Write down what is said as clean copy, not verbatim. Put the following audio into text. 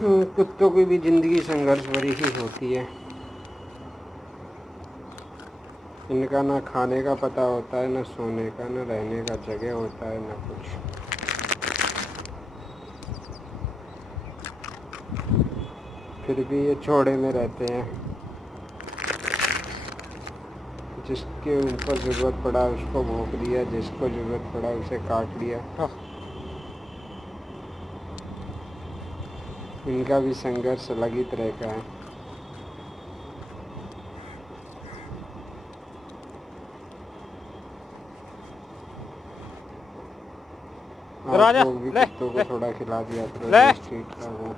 कुत्तों की भी ज़िंदगी संघर्ष भरी ही होती है। इनका ना खाने का पता होता है, ना सोने का, ना रहने का जगह होता है, ना कुछ। फिर भी ये छोड़े में रहते हैं। जिसके ऊपर ज़रूरत पड़ा उसको भोंक दिया, जिसको ज़रूरत पड़ा उसे काट लिया। इनका भी संघर्ष अलग ही तरह का है। आप लोग भी कुत्तों को थोड़ा खिला दिया करो, जो स्ट्रीट का वो